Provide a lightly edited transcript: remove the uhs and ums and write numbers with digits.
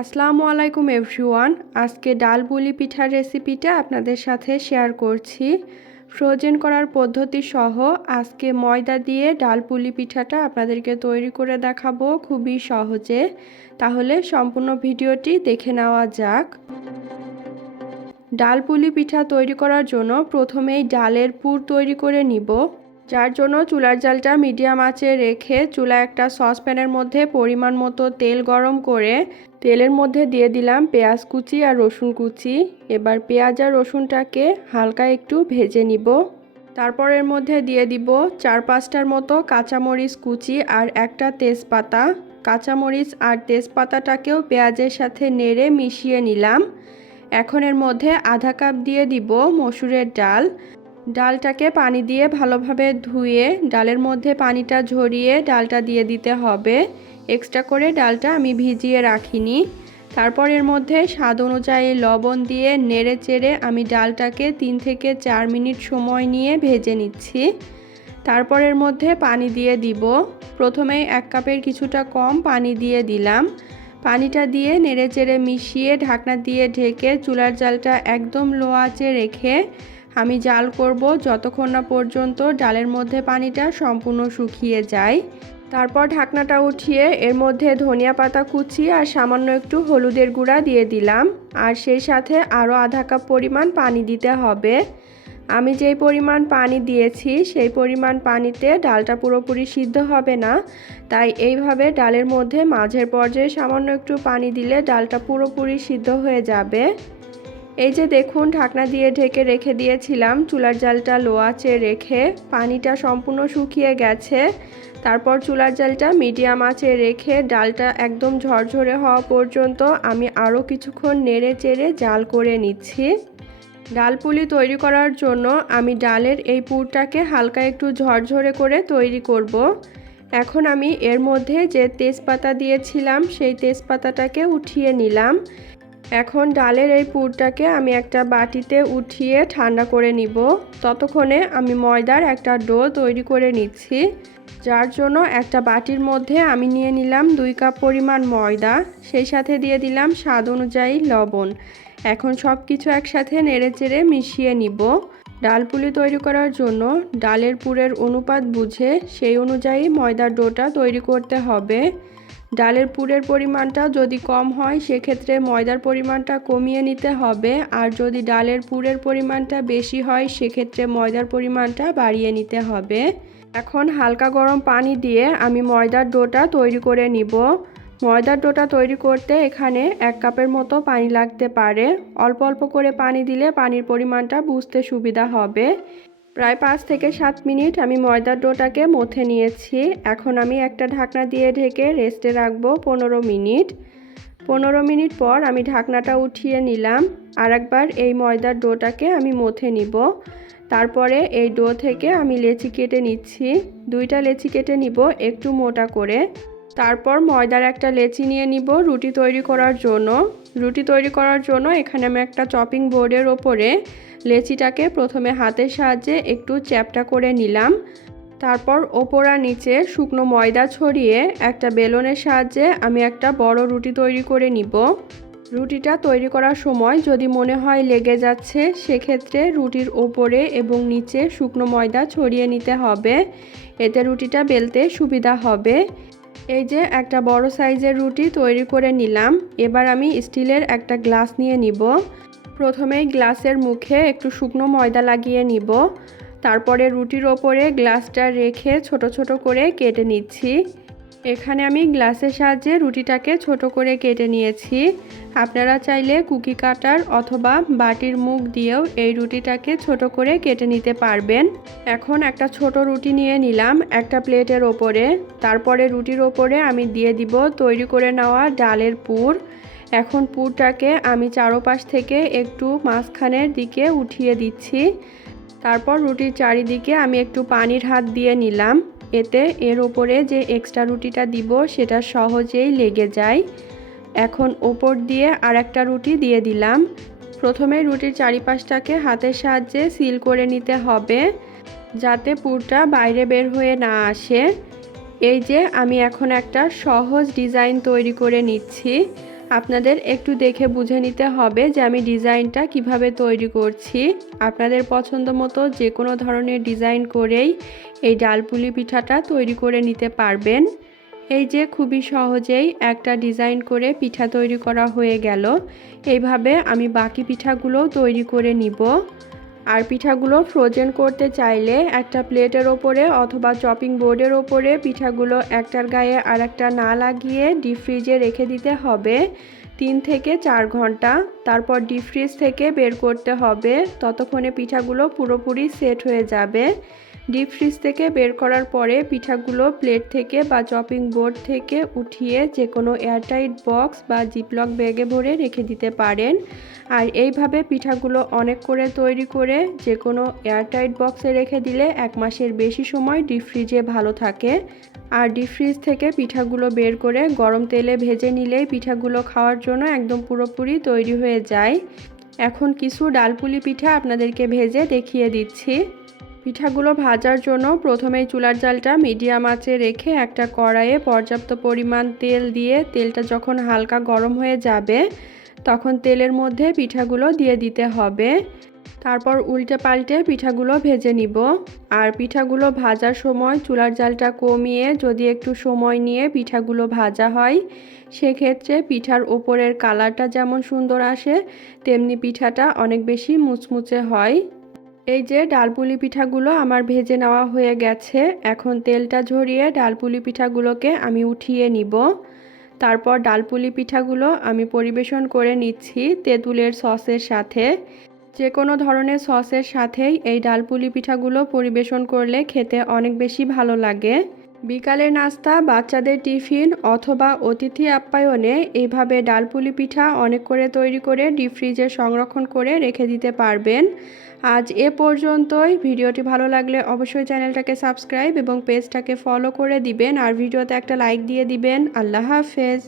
আসসালামু আলাইকুম এভরিওয়ান। আজকে ডাল পুলি পিঠার রেসিপিটা আপনাদের সাথে শেয়ার করছি। ফ্রোজেন করার পদ্ধতি সহ আজকে ময়দা দিয়ে ডাল পুলি পিঠাটা আপনাদেরকে তৈরি করে দেখাবো খুবই সহজে। তাহলে সম্পূর্ণ ভিডিওটি দেখে নেওয়া যাক। ডাল পুলি পিঠা তৈরি করার জন্য প্রথমেই ডালের পুর তৈরি করে নিব। যার জন্য চুলার জালটা মিডিয়াম আঁচে রেখে চুলায় একটা সসপ্যানের মধ্যে পরিমাণ মতো তেল গরম করে তেলের মধ্যে দিয়ে দিলাম পেঁয়াজ কুচি আর রসুন কুচি। এবার পেঁয়াজ আর রসুনটাকে হালকা একটু ভেজে নিব। তারপর এর মধ্যে দিয়ে দিব 4-5টার মতো কাঁচামরিচ কুচি আর একটা তেজপাতা। কাঁচামরিচ আর তেজপাতাটাকেও পেঁয়াজের সাথে নেড়ে মিশিয়ে নিলাম। এখন এর মধ্যে আধা কাপ দিয়ে দিব মসুরের ডাল। ডালটাকে পানি দিয়ে ভালোভাবে ধুয়ে ডালের মধ্যে পানিটা ঝরিয়ে ডালটা দিয়ে দিতে হবে। এক্সট্রা করে ডালটা আমি ভিজিয়ে রাখিনি। তারপর এর মধ্যে স্বাদ অনুযায়ী লবণ দিয়ে নেড়ে চেড়ে আমি ডালটাকে 3 থেকে 4 মিনিট সময় নিয়ে ভেজে নিচ্ছি। তারপর এর মধ্যে পানি দিয়ে দিব। প্রথমেই 1 কাপের কিছুটা কম পানি দিয়ে দিলাম। পানিটা দিয়ে নেড়ে চেড়ে মিশিয়ে ঢাকনা দিয়ে ঢেকে চুলার জালটা একদম লো আঁচে রেখে আমি জাল করব যতক্ষণ না পর্যন্ত ডালের মধ্যে পানিটা সম্পূর্ণ শুকিয়ে যায়। তারপর ঢাকনাটা উঠিয়ে এর মধ্যে ধনিয়া পাতা কুচি আর সামান্য একটু হলুদের গুঁড়া দিয়ে দিলাম। আর সেই সাথে আরও আধা কাপ পরিমাণ পানি দিতে হবে। আমি যেই পরিমাণ পানি দিয়েছি সেই পরিমাণ পানিতে ডালটা পুরোপুরি সিদ্ধ হবে না, তাই এইভাবে ডালের মধ্যে মাঝের পর্যায়ে সামান্য একটু পানি দিলে ডালটা পুরোপুরি সিদ্ধ হয়ে যাবে। এই যে দেখুন, ঢাকনা দিয়ে ঢেকে রেখে দিয়েছিলাম চুলার জালটা লো আঁচে রেখে পানিটা সম্পূর্ণ শুকিয়ে গেছে। তারপর চুলার জালটা মিডিয়াম আঁচে রেখে ডালটা একদম ঝরঝরে হওয়া পর্যন্ত আমি আরও কিছুক্ষণ নেড়ে চেড়ে জাল করে নিচ্ছি। ডাল পুলি তৈরি করার জন্য আমি ডালের এই পুরটাকে হালকা একটু ঝরঝরে করে তৈরি করব। এখন আমি এর মধ্যে যে তেজপাতা দিয়েছিলাম সেই তেজপাতাটাকে উঠিয়ে নিলাম। এখন ডালের এই পুরটাকে আমি একটা বাটিতে উঠিয়ে ঠান্ডা করে নিব। ততক্ষণে আমি ময়দার একটা ডো তৈরি করে নিচ্ছি। যার জন্য একটা বাটির মধ্যে আমি নিয়ে নিলাম 2 কাপ পরিমাণ ময়দা, সেই সাথে দিয়ে দিলাম স্বাদ অনুযায়ী লবণ। এখন সব কিছু একসাথে নেড়েচেড়ে মিশিয়ে নিব। ডাল পুলি তৈরি করার জন্য ডালের পুরের অনুপাত বুঝে সেই অনুযায়ী ময়দার ডোটা তৈরি করতে হবে। ডালের পুরের পরিমাণটা যদি কম হয় সেক্ষেত্রে ময়দার পরিমাণটা কমিয়ে নিতে হবে, আর যদি ডালের পুরের পরিমাণটা বেশি হয় সেক্ষেত্রে ময়দার পরিমাণটা বাড়িয়ে নিতে হবে। এখন হালকা গরম পানি দিয়ে আমি ময়দার ডোটা তৈরি করে নিব। ময়দার ডোটা তৈরি করতে এখানে 1 কাপের মতো পানি লাগতে পারে। অল্প অল্প করে পানি দিলে পানির পরিমাণটা বুঝতে সুবিধা হবে। প্রায় 5 থেকে 7 মিনিট আমি ময়দার ডোটাকে মথে নিয়েছি। এখন আমি একটা ঢাকনা দিয়ে ঢেকে রেস্টে রাখবো 15 মিনিট। 15 মিনিট পর আমি ঢাকনাটা উঠিয়ে নিলাম। আর একবার এই ময়দার ডোটাকে আমি মথে নিব। তারপরে এই ডো থেকে আমি লেচি কেটে নিচ্ছি। 2টা লেচি কেটে নিব একটু মোটা করে। তারপর ময়দার একটা লেচি নিয়ে নিব রুটি তৈরি করার জন্য। রুটি তৈরি করার জন্য এখানে আমি একটা চপিং বোর্ডের ওপরে লেচিটাকে প্রথমে হাতের সাহায্যে একটু চ্যাপ্টা করে নিলাম। তারপর ওপর আর নিচে শুকনো ময়দা ছড়িয়ে একটা বেলনের সাহায্যে আমি একটা বড় রুটি তৈরি করে নিব। রুটিটা তৈরি করার সময় যদি মনে হয় লেগে যাচ্ছে সেক্ষেত্রে রুটির ওপরে এবং নিচে শুকনো ময়দা ছড়িয়ে নিতে হবে, এতে রুটিটা বেলতে সুবিধা হবে। এই যে একটা বড় সাইজের রুটি তৈরি করে নিলাম। এবার আমি স্টিলের একটা গ্লাস নিয়ে নিব। প্রথমেই গ্লাসের মুখে একটু শুকনো ময়দা লাগিয়ে নিব। তারপরে রুটির ওপরে গ্লাসটা রেখে ছোট ছোট করে কেটে নিচ্ছি। এখানে আমি গ্লাসের সাহায্যে রুটিটাকে ছোট করে কেটে নিয়েছি। আপনারা চাইলে কুকি কাটার অথবা বাটির মুখ দিয়েও এই রুটিটাকে ছোট করে কেটে নিতে পারবেন। এখন একটা ছোট রুটি নিয়ে নিলাম একটা প্লেটের ওপরে। তারপরে রুটির ওপরে আমি দিয়ে দিব তৈরি করে নেওয়া ডালের পুর। এখন পুরটাকে আমি চারপাশ থেকে একটু মাঝখানের দিকে উঠিয়ে দিচ্ছি। তারপর রুটির চারিদিকে আমি একটু পানির হাত দিয়ে নিলাম, এতে এর ওপরে যে এক্সট্রা রুটিটা দিব সেটা সহজেই লেগে যায়। এখন ওপর দিয়ে আর একটা রুটি দিয়ে দিলাম। প্রথমে রুটির চারিপাশটাকে হাতের সাহায্যে সিল করে নিতে হবে যাতে পুরটা বাইরে বের হয়ে না আসে। এই যে আমি এখন একটা সহজ ডিজাইন তৈরি করে নিচ্ছি। আপনাদের একটু দেখে বুঝে নিতে হবে যে আমি ডিজাইনটা কিভাবে তৈরি করছি। আপনাদের পছন্দ মতো যে কোনো ধরনের ডিজাইন করেই এই ডালপুলি পিঠাটা তৈরি করে নিতে পারবেন। এই যে খুবই সহজেই একটা ডিজাইন করে পিঠা তৈরি করা হয়ে গেল। এইভাবে আমি বাকি পিঠাগুলোও তৈরি করে নিব। আর পিঠাগুলো ফ্রোজেন করতে চাইলে একটা প্লেটের ওপরে অথবা চপিং বোর্ডের ওপরে পিঠাগুলো একটার গায়ে আর একটা না লাগিয়ে ডিপ ফ্রিজে রেখে দিতে হবে 3 থেকে 4 ঘন্টা। তারপর ডিপ ফ্রিজ থেকে বের করতে হবে, ততক্ষণে পিঠাগুলো পুরোপুরি সেট হয়ে যাবে। ডিপ ফ্রিজ থেকে বের করার পরে পিঠাগুলো প্লেট থেকে বা চপিং বোর্ড থেকে উঠিয়ে যে কোনো এয়ারটাইট বক্স বা জিপলক ব্যাগে ভরে রেখে দিতে পারেন। আর এইভাবে পিঠাগুলো অনেক করে তৈরি করে যে কোনো এয়ারটাইট বক্সে রেখে দিলে 1 মাসের বেশি সময় ডিপ ফ্রিজে ভালো থাকে। আর ডিপ ফ্রিজ থেকে পিঠাগুলো বের করে গরম তেলে ভেজে নিলেই পিঠাগুলো খাওয়ার জন্য একদম পুরোপুরি তৈরি হয়ে যায়। এখন কিছু ডালপুলি পিঠা আপনাদেরকে ভেজে দেখিয়ে দিচ্ছি। পিঠাগুলো ভাজার জন্য প্রথমেই চুলার জালটা মিডিয়াম আঁচে রেখে একটা কড়াইয়ে পর্যাপ্ত পরিমাণ তেল দিয়ে তেলটা যখন হালকা গরম হয়ে যাবে তখন তেলের মধ্যে পিঠাগুলো দিয়ে দিতে হবে। তারপর উল্টে পাল্টে পিঠাগুলো ভেজে নিব। আর পিঠাগুলো ভাজার সময় চুলার জালটা কমিয়ে যদি একটু সময় নিয়ে পিঠাগুলো ভাজা হয় সেক্ষেত্রে পিঠার ওপরের কালারটা যেমন সুন্দর আসে তেমনি পিঠাটা অনেক বেশি মুচমুচে হয়। এই যে ডালপুলি পিঠাগুলো আমার ভেজে নেওয়া হয়ে গেছে। এখন তেলটা ঝরিয়ে ডালপুলি পিঠাগুলোকে আমি উঠিয়ে নিব। তারপর ডালপুলি পিঠাগুলো আমি পরিবেশন করে নিচ্ছি তেঁতুলের সসের সাথে। যে কোনো ধরনের সসের সাথেই এই ডালপুলি পিঠাগুলো পরিবেশন করলে খেতে অনেক বেশি ভালো লাগে। বিকালের নাস্তা, বাচ্চাদের টিফিন অথবা অতিথি আপ্যায়নে এইভাবে ডালপুলি পিঠা অনেক করে তৈরি করে ডিপ ফ্রিজে সংরক্ষণ করে রেখে দিতে পারবেন। আজ এ পর্যন্তই। ভিডিওটি ভালো লাগলে অবশ্যই চ্যানেলটাকে সাবস্ক্রাইব এবং পেজটাকে ফলো করে দিবেন আর ভিডিওতে একটা লাইক দিয়ে দিবেন। আল্লাহ হাফেজ।